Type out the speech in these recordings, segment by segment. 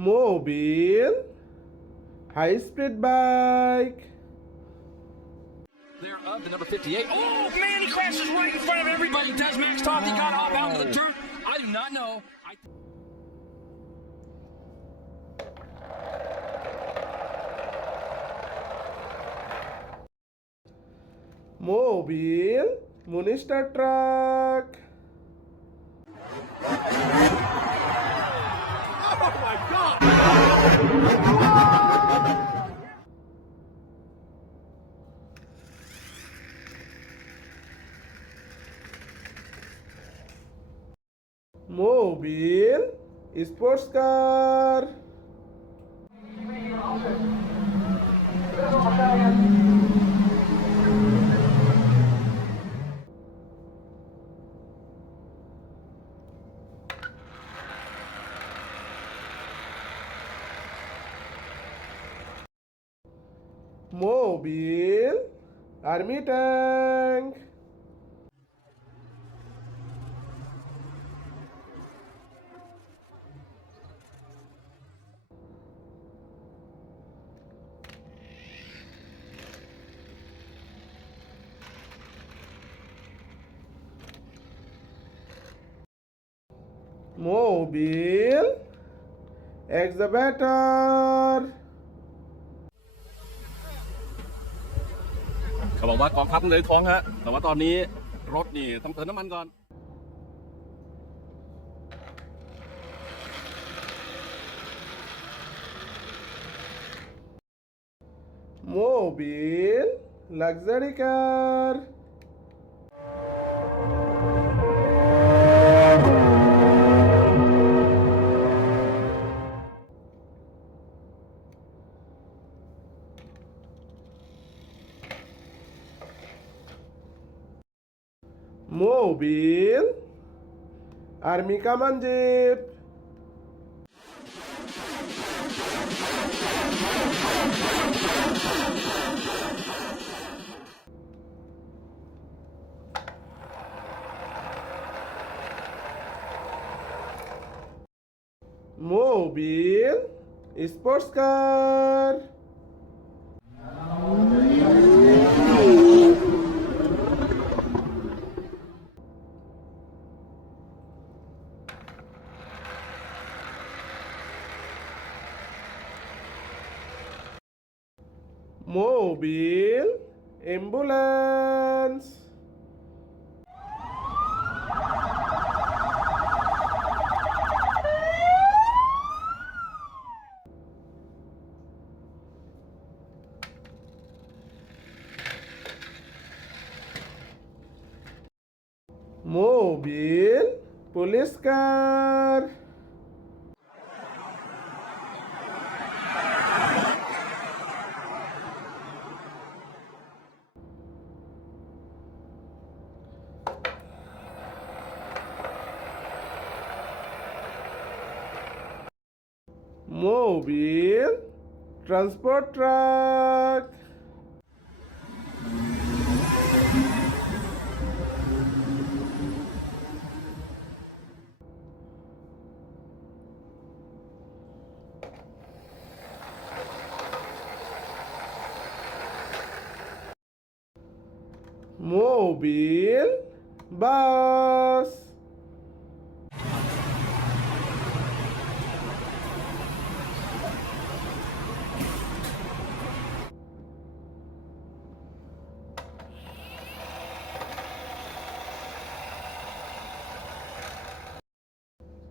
Mobile, high speed bike. There of the number 58. Oh, man, he crashes right in front of everybody. Does Max Toffey got off out into the dirt? I do not know. Mobile, monster truck. Oh my God! Mobile, sports car. Mobile, army tank. Mobile, excavator. เขาบอกว่ากองทัพเลยท้องฮะแต่ว่าตอนนี้รถนี่ต้องเติมน้ำมันก่อน Mobile, luxury car. Mobile, army command jeep. Mobile, sports car. Mobile, ambulance. Mobile, police car. Mobile, transport truck. Mobile, bus.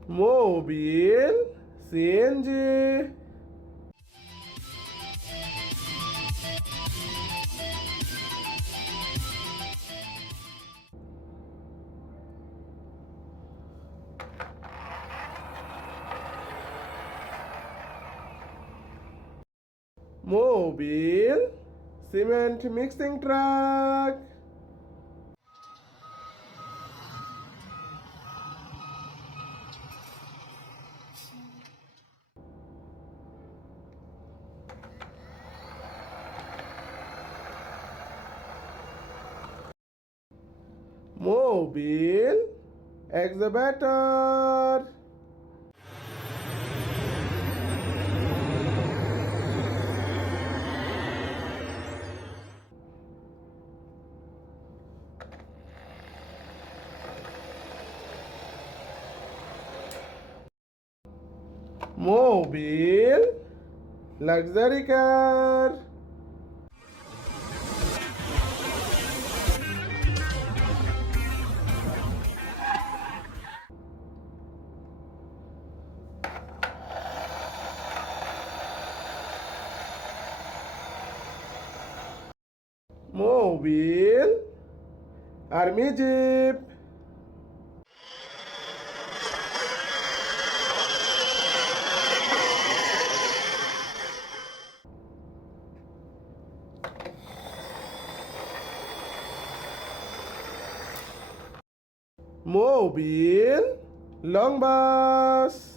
Mobile, CNG. Mobile, cement mixing truck. Mobile, excavator. mobile, luxury car, mobile, army jeep, mobile, long bus,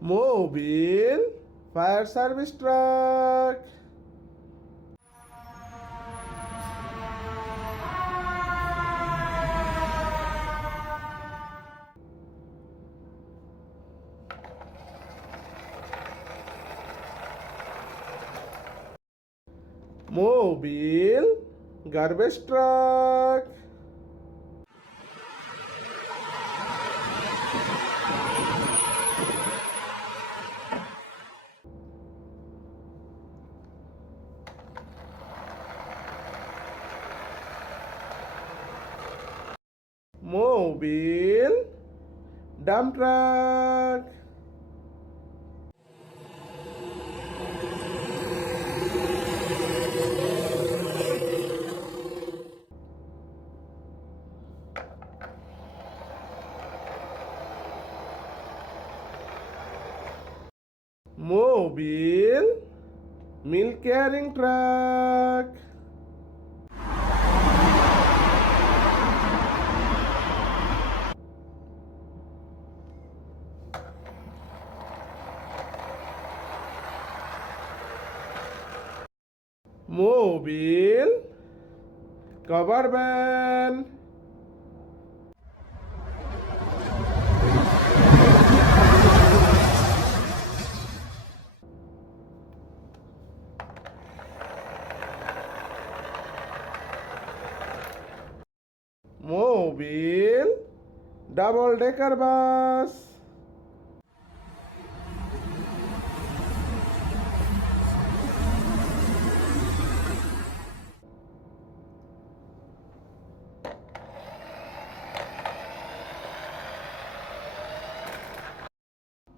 mobile, fire service truck, mobile, garbage truck, mobile, dump truck, mobile, milk carrying truck, mobile, cover van, mobile, double decker bus,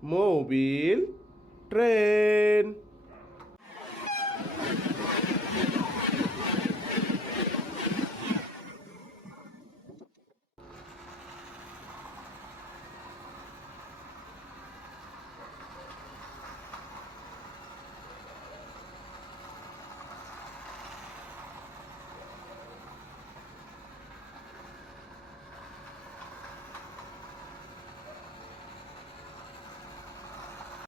mobile, train,